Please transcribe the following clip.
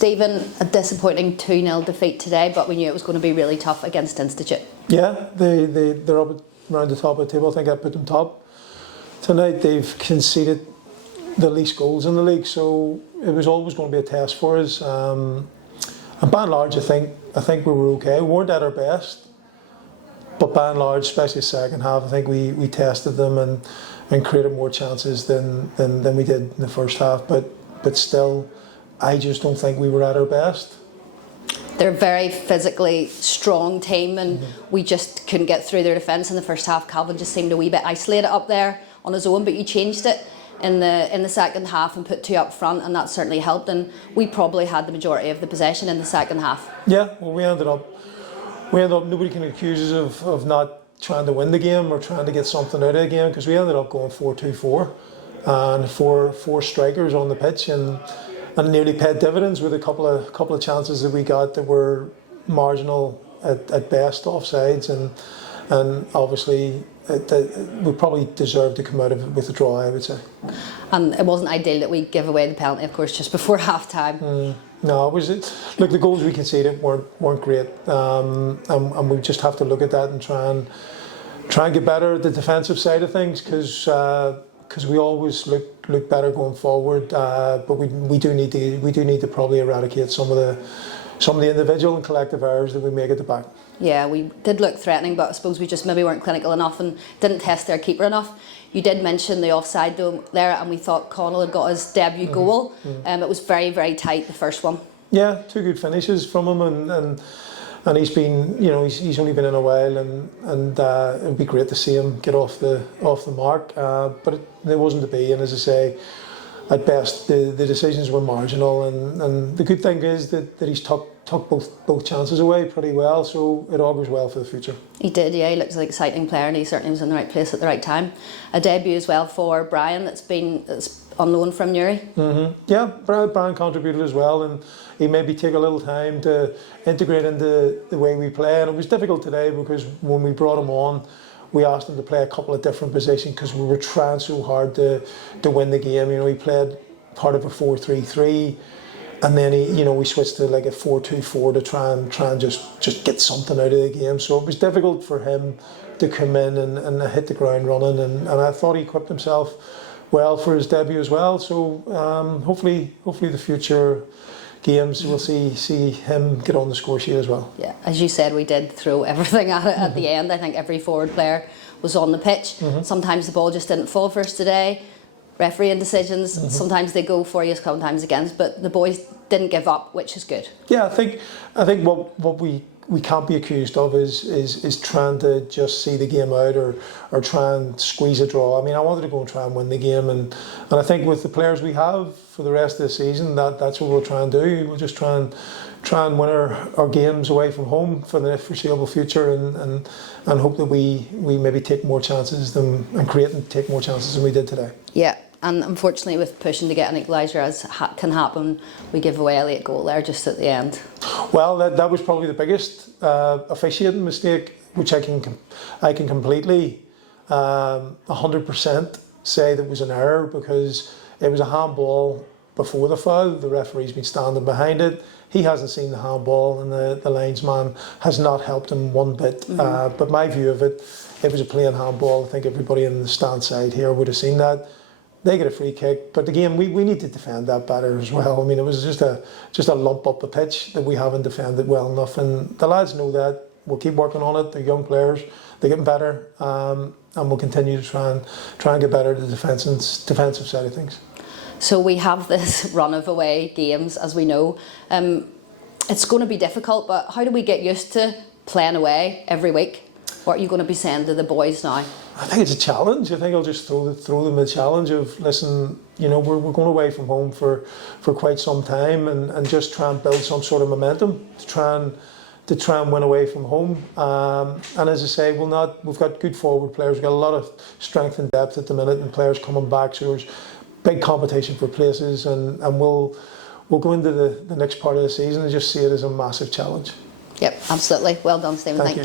Stephen, a disappointing 2-0 defeat today, but we knew it was going to be really tough against Institute. Yeah, they're up around the top of the table. I think I put them top. Tonight they've conceded the least goals in the league, so it was always going to be a test for us. And by and large, I think we were okay. We weren't at our best, but by and large, especially the second half, I think we tested them and created more chances than we did in the first half. But still, I just don't think we were at our best. They're a very physically strong team, and we just couldn't get through their defence in the first half. Calvin just seemed a wee bit isolated up there on his own, but you changed it in the second half and put two up front, and that certainly helped. And we probably had the majority of the possession in the second half. Yeah, well, we ended up. Nobody can accuse us of not trying to win the game or trying to get something out of the game, because we ended up going 4-2-4 and four strikers on the pitch, and nearly paid dividends with a couple of chances that we got that were marginal at best, offsides, and obviously we probably deserved to come out of it with a draw, I would say. And it wasn't ideal that we give away the penalty, of course, just before half time. No, look, the goals we conceded weren't great, and we just have to look at that and try and get better at the defensive side of things, because we always look better going forward, but we do need to probably eradicate some of the individual and collective errors that we make at the back. Yeah, we did look threatening, but I suppose we just maybe weren't clinical enough and didn't test their keeper enough. You did mention the offside though there, and we thought Connell had got his debut goal. It was very, very tight, the first one. Yeah, two good finishes from him, and he's been, he's only been in a while, and it'd be great to see him get off the mark. But it wasn't to be, and as I say, at best the decisions were marginal, and the good thing is that he's took both chances away pretty well, so it augurs well for the future. He did, yeah. He looks like an exciting player, and he certainly was in the right place at the right time. A debut as well for Brian that's on loan from Newry. Yeah, Brian contributed as well, and he maybe take a little time to integrate into the way we play. And it was difficult today because when we brought him on, we asked him to play a couple of different positions because we were trying so hard to win the game. He played part of a 4-3-3, and then we switched to like a 4-2-4 to try and just get something out of the game. So it was difficult for him to come in and hit the ground running, and I thought he equipped himself well for his debut as well. So hopefully the future games we'll see him get on the score sheet as well. Yeah, as you said, we did throw everything at it at the end. I think every forward player was on the pitch. Sometimes the ball just didn't fall for us today. Refereeing decisions, sometimes they go for you, sometimes against, but the boys didn't give up, which is good. Yeah, I think what we can't be accused of is trying to just see the game out or try and squeeze a draw. I mean, I wanted to go and try and win the game, and I think with the players we have for the rest of the season, that's what we'll try and do. We'll just try and win our games away from home for the foreseeable future, and hope that we maybe take more chances and create and take more chances than we did today. Yeah. And unfortunately, with pushing to get an equaliser, as can happen, we give away a late goal there just at the end. Well, that was probably the biggest officiating mistake, which I can completely 100% say that was an error, because it was a handball before the foul. The referee's been standing behind it. He hasn't seen the handball, and the linesman has not helped him one bit. But my view of it was a plain handball. I think everybody in the stand side here would have seen that. They get a free kick, but again, we need to defend that better as well. I mean, it was just a lump up the pitch that we haven't defended well enough, and the lads know that. We'll keep working on it. They're young players, they're getting better, and we'll continue to try and get better at the defensive side of things. So we have this run of away games, as we know. It's going to be difficult, but how do we get used to playing away every week? What are you going to be saying to the boys now? I think it's a challenge. I think I'll just throw them the challenge of, listen, we're going away from home for quite some time, and just try and build some sort of momentum to try and win away from home. And as I say, we've got good forward players. We've got a lot of strength and depth at the minute, and players coming back. So there's big competition for places, and we'll go into the next part of the season and just see it as a massive challenge. Yep, absolutely. Well done, Stephen. Thank you.